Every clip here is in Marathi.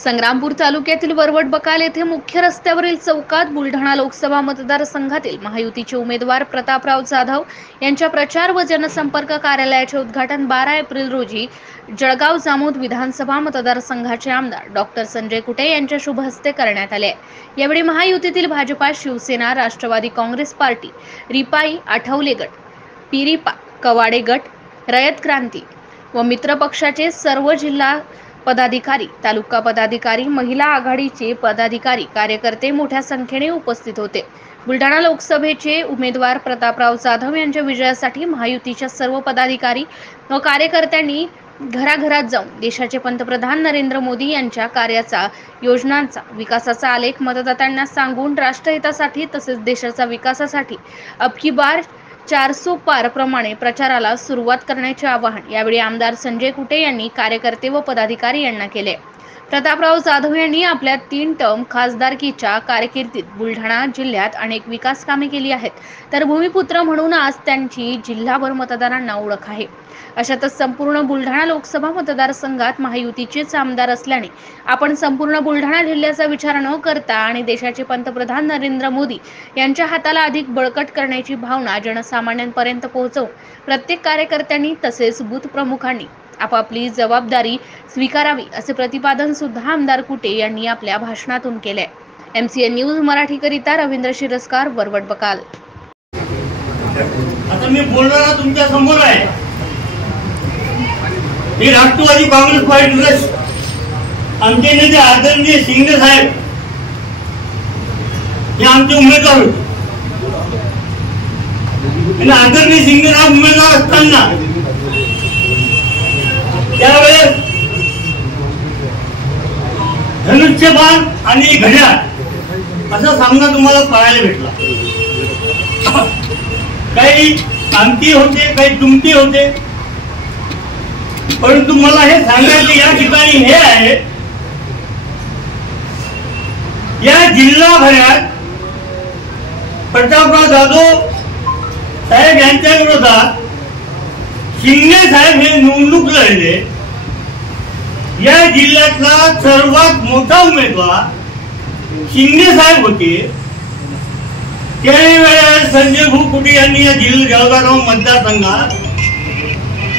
संग्रामपूर तालुक्यातील वरवट बकाल येथे मुख्य रस्त्यावरील चौकात बुलढाणा लोकसभा मतदारसंघातील महायुतीचे उमेदवार प्रतापराव जाधव यांच्या प्रचार व जनसंपर्क कार्यालयाचे उद्घाटन 12 एप्रिल रोजी जळगाव जामोद विधानसभा मतदारसंघाचे आमदार डॉक्टर संजय कुटे यांच्या शुभ हस्ते करण्यात आले। यावेळी महायुतीतील भाजपा, शिवसेना, राष्ट्रवादी काँग्रेस पार्टी, रिपाई, आठवले गट, पिरिपा, कवाडे गट, रयत क्रांती व मित्र पक्षाचे सर्व जिल्हा पदाधिकारी, तालुका पदाधिकारी, महिला आघाडीचे पदाधिकारी, कार्यकर्ते मोठ्या संख्येने उपस्थित होते। बुलढाणा लोकसभेचे उमेदवार प्रतापराव जाधव यांच्या विजयासाठी महायुतीच्या सर्व पदाधिकारी व कार्यकर्त्यांनी घराघरात जाऊन देशाचे पंतप्रधान नरेंद्र मोदी यांच्या कार्याचा, योजनांचा, विकासाचा आलेख मतदारांना सांगून राष्ट्रहितासाठी तसेच देशाच्या विकासासाठी अब की बार 400 पार प्रमाणे प्रचाराला सुरुवात करण्याचे आवाहन यावेळी आमदार संजय कुटे यांनी कार्यकर्ते व पदाधिकारी यांना केले। प्रतापराव जाधव यांनी आपल्या 3 टर्म खासदारकीच्या कारकिर्दीत बुलढाणा जिल्ह्यात अनेक विकास कामे केली आहेत, तर भूमिपुत्र म्हणून आज त्यांची जिल्हाभर मतदारांना ओळख आहे। अशातच संपूर्ण बुलढाणा लोकसभा मतदारसंघात महायुतीचेच आमदार असल्याने आपण संपूर्ण बुलढाणा जिल्ह्याचा विचार न करता आणि देशाचे पंतप्रधान नरेंद्र मोदी यांच्या हाताला अधिक बळकट करण्याची भावना जनसामान्यांपर्यंत पोहोचवून प्रत्येक कार्यकर्त्यांनी तसेच बूथ प्रमुखांनी आपापली जबाबदारी स्वीकारावी असे प्रतिपादन सुद्धा आमदार कुटे यांनी आपल्या भाषणातून केले। MCN न्यूज मराठी करिता रवींद्र शिरस्कार, वरवट बकाल। आता मी बोलणारा तुमच्या समोर आहे। ही राष्ट्रवादी काँग्रेस पार्टीचे आमचे नेते आदरणीय शिंदे साहेब हे आमचे उमेदवार होते आणि आदरणीय शिंदे साहेब उमेदवार असताना त्यावेळेस धनुष्यबाण आणि घड्याळ असा सामना तुम्हाला पाहायला भेटला। काही आमची होते, काही तुमची होते, परंतु मला हे सांगायचे या ठिकाणी हे आहे, या जिल्हाभरात प्रतापराव जाधव साहेब यांच्या विरोधात शिंदे साहेब हे निवडणूक लढले। या जिल्ह्यातला सर्वात मोठा उमेदवार शिंदे साहेब होते। त्यावेळेस संजय कुटे यांनी या जळगाव मतदारसंघात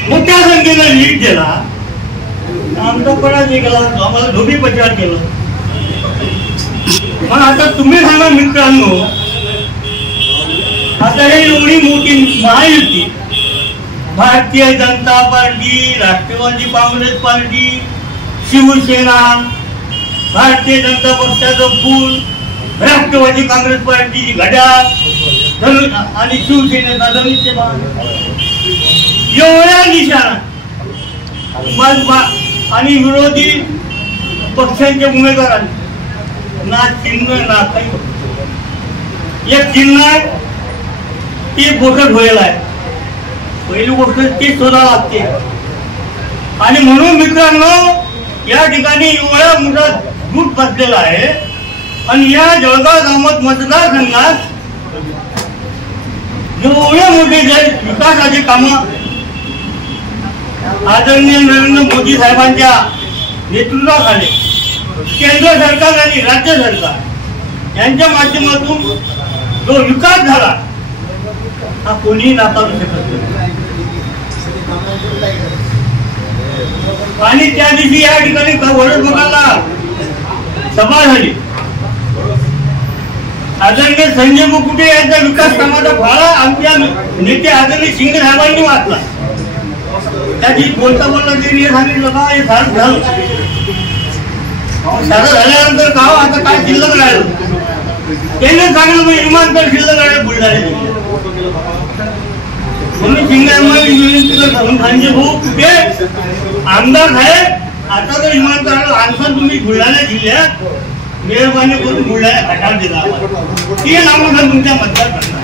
मोठ्या संख्येने लीड दिला, आमचा पराजय केला, आम्हाला धोबी प्रचार केला। मग आता तुम्ही सांगा मित्रांनो, आता हे एवढी मोठी महायुती, भारतीय जनता पार्टी, राष्ट्रवादी काँग्रेस पार्टी, शिवसेना, भारतीय जनता पक्षाचं फूल, राष्ट्रवादी काँग्रेस पार्टीची घड्याळ आणि शिवसेनेचा धनुष्यबाण, एवढ्या निशाणा आणि विरोधी पक्षांच्या उमेदवारांनी ना चिन्ह ना काही, एक चिन्ह ती बोकट व्हायला आहे। पहिली गोष्ट ती शोधावी लागते आणि म्हणून मित्रांनो या ठिकाणी एवढा मोठा ग्रुप बसलेला आहे आणि या जळगाव जामोद मतदारसंघात एवढे मोठे विकासाचे काम आदरणीय नरेंद्र मोदी साहेबांच्या नेतृत्वाखाली केंद्र सरकार आणि राज्य सरकार यांच्या माध्यमातून जो विकास झाला हा कोणीही नाकारू शकत नाही। आणि त्या दिवशी या ठिकाणी वरवट बकालला सभा झाली। आदरणीय संजय कुटे यांचा विकास कामाचा फाळा आमच्या नेते आदरणीय शिंदे साहेबांनी वाचला। त्याची बोलता त्यांनी सांगितलं का हे सारं झालं, सारं झाल्यानंतर का आता काय शिल्लक राहिलं, त्यांनी सांगितलं मग विमानतळ शिल्लक राहिले बुलढाणा। म्हणून संजय कुटे आमदार साहेब आता जर विमानतळाला आणखी तुम्ही बुलढाणा जिल्ह्यात मेहरबानी करून बुलढाणा हटाव दिला, ते नामोठा तुमच्या मतदारसंघात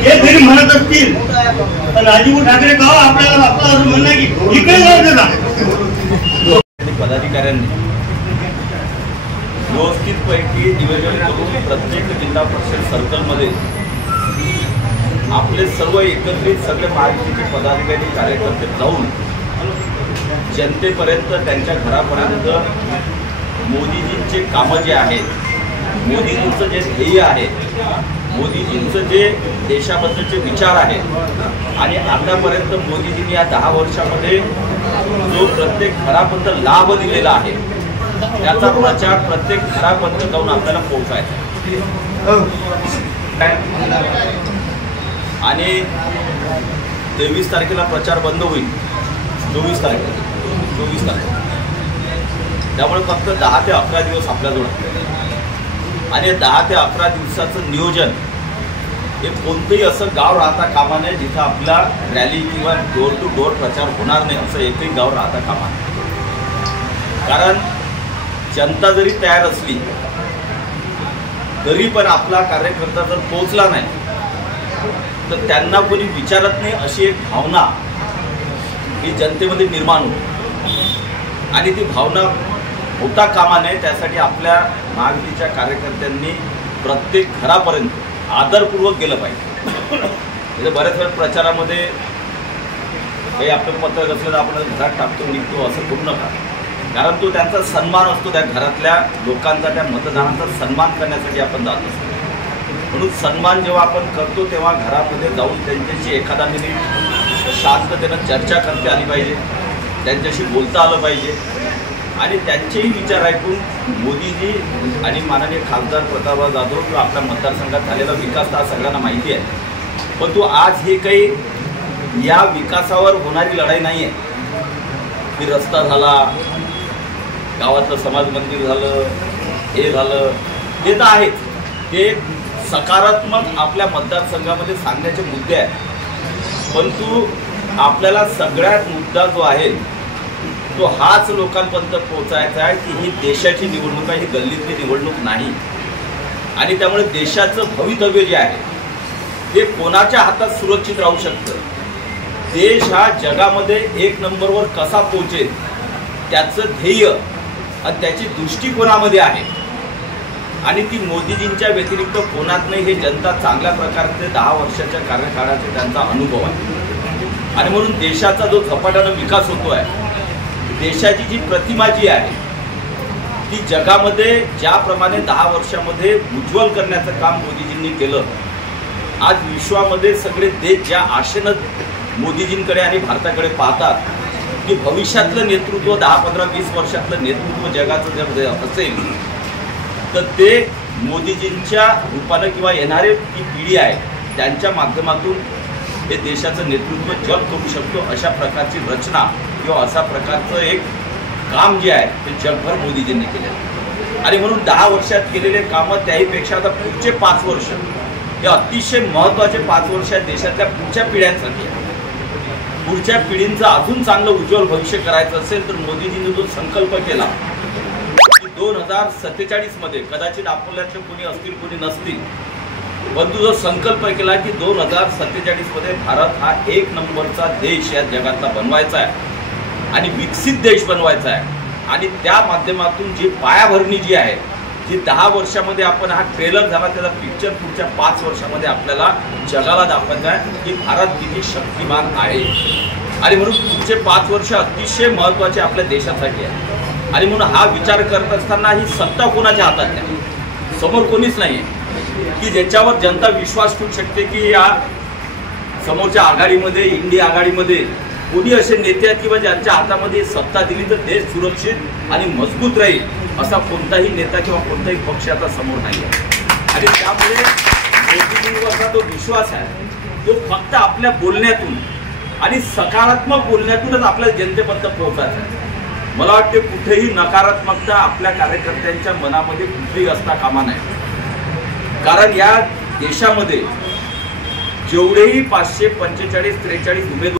हे जरी म्हणत असतील तर राजीव ठाकरे का आपल्याला आपला म्हणणं की इकडे जाऊ देता। पदाधिकाऱ्यांनी व्यवस्थितपैकी नियोजन करून प्रत्येक जिल्हा परिषद सर्कलमध्ये आपले सर्व एकत्रित सगळे महायुतीचे पदाधिकारी कार्यकर्ते जाऊन जनतेपर्यंत, त्यांच्या घरापर्यंत मोदीजींचे कामं जे आहेत, मोदीजींचं जे ध्येय आहे, मोदीजींचं जे देशाबद्दलचे विचार आहेत आणि आतापर्यंत मोदीजींनी या 10 वर्षामध्ये जो प्रत्येक घरापर्यंत लाभ दिलेला आहे त्याचा प्रचार प्रत्येक घरापर्यंत जाऊन आपल्याला पोहोचायचा आणि 23 तारखेला प्रचार बंद होईल, 24 तारखेला. त्यामुळे फक्त 10 ते 11 दिवस आपल्याजवळ आणि 10 ते 11 दिवसाचं नियोजन हे कोणतंही असं गाव राहता कामा नये जिथं आपला रॅली किंवा डोर टू डोर प्रचार होणार नाही, असं एकही गाव राहता कामा नये. कारण जनता जरी तयार असली तरी पण आपला कार्यकर्ता जर पोहोचला नाही तर त्यांना कोणी विचारत नाही अशी एक भावना ही जनतेमध्ये निर्माण होते आणि ती भावना होता कामा नये. त्यासाठी आपल्या महायुतीच्या कार्यकर्त्यांनी प्रत्येक घरापर्यंत आदरपूर्वक गेलं पाहिजे. म्हणजे बऱ्याच वेळा प्रचारामध्ये काही आपलं पत्र असलं तर आपण घरात टाकतो निघतो असं करू नका, कारण तो त्यांचा सन्मान असतो, त्या घरातल्या लोकांचा, त्या मतदारांचा सन्मान करण्यासाठी आपण जात असतो. म्हणून सन्मान जेव्हा आपण करतो तेव्हा घरामध्ये जाऊन त्यांच्याशी एखादा मिनिट शांततेनं चर्चा करता आली पाहिजे, त्यांच्याशी बोलता आलं पाहिजे आणि त्यांचेही विचार ऐकून मोदीजी आणि माननीय खासदार प्रतापराव जाधव किंवा आपल्या मतदारसंघात झालेला विकास तर सगळ्यांना माहिती आहे, पण तो आज हे काही या विकासावर होणारी लढाई नाही आहे की रस्ता झाला, गावातलं समाज मंदिर झालं, हे झालं, ते तर आहेत, ते सकारात्मक आपल्या मतदारसंघामध्ये सांगण्याचे मुद्दे आहेत. परंतु आपल्याला सगळ्यात मुद्दा जो आहे तो हाच लोकांपर्यंत पोहोचायचा आहे की ही देशाची निवडणूक आहे, ही गल्लीतली निवडणूक नाही. आणि त्यामुळे देशाचं भवितव्य जे आहे ते कोणाच्या हातात सुरक्षित राहू शकतं, देश हा जगामध्ये 1 नंबरवर कसा पोहोचेल त्याचं ध्येय आणि त्याची दृष्टी कोणामध्ये आहे आणि ती मोदीजींच्या व्यतिरिक्त कोणात नाही, हे जनता चांगल्या प्रकारचे 10 वर्षाच्या कार्यकाळाचे त्यांचा अनुभव आहे. आणि म्हणून देशाचा जो झपाट्यानं विकास होतो आहे, देशाची जी प्रतिमा जी आहे ती जगामध्ये ज्याप्रमाणे 10 वर्षामध्ये उज्ज्वल करण्याचं काम मोदीजींनी केलं, आज विश्वामध्ये सगळे देश ज्या आशेनं मोदीजींकडे आणि भारताकडे पाहतात की भविष्यातलं नेतृत्व 10, 15, 20 वर्षातलं नेतृत्व जगाचं जर असेल तर ते मोदीजींच्या रूपानं किंवा येणारी जी पिढी आहे त्यांच्या माध्यमातून हे देशाचं नेतृत्व जग करू शकतो. अशा प्रकारची रचना किंवा अशा प्रकारचं एक काम जे आहे ते जगभर मोदीजींनी केलं आणि म्हणून 10 वर्षात केलेले कामं त्याहीपेक्षा आता पुढचे 5 वर्ष हे अतिशय महत्त्वाचे 5 वर्ष आहेत देशातल्या पुढच्या पिढ्यांसाठी. पुढच्या पिढींचं अजून चांगलं उज्ज्वल भविष्य करायचं असेल तर मोदीजींनी जो संकल्प केला की 2047 मध्ये, कदाचित आपल्यातले कोणी असतील कोणी नसतील, परंतु जो संकल्प केला की 2047 मध्ये भारत हा 1 नंबरचा देश या जगातला बनवायचा आहे आणि विकसित देश बनवायचा आहे आणि त्या माध्यमातून जी पायाभरणी जी आहे जी 10 वर्षामध्ये आपण हा ट्रेलर झाला त्याचा पिक्चर पुढच्या 5 वर्षामध्ये आपल्याला जगाला दाखवायचा आहे की भारत किती शक्तिमान आहे. आणि म्हणून पुढचे 5 वर्ष अतिशय महत्त्वाचे आपल्या देशासाठी आहे. आणि म्हणून हा विचार करत असताना ही सत्ता कोणाच्या हातात आहे, समोर कोणीच नाही आहे की ज्याच्यावर जनता विश्वास ठेवू शकते की या समोरच्या आघाडीमध्ये, इंडिया आघाडीमध्ये कोणी असे नेते आहेत किंवा ज्यांच्या हातामध्ये सत्ता दिली तर देश सुरक्षित आणि मजबूत राहील, असा कोणताही नेता किंवा कोणताही पक्ष आता समोर नाही आहे. आणि त्यामुळे मोदीजींवरचा जो विश्वास आहे तो फक्त आपल्या बोलण्यातून आणि सकारात्मक बोलण्यातूनच आपल्या जनतेपर्यंत पोहोचायचा आहे. मला वाटते कुठेही नकारात्मकता आपल्या कार्यकर्त्यांच्या मनामध्ये कुठेही असता कामा नये, कारण या देशामध्ये जेवढेही 545-43 उमेदवार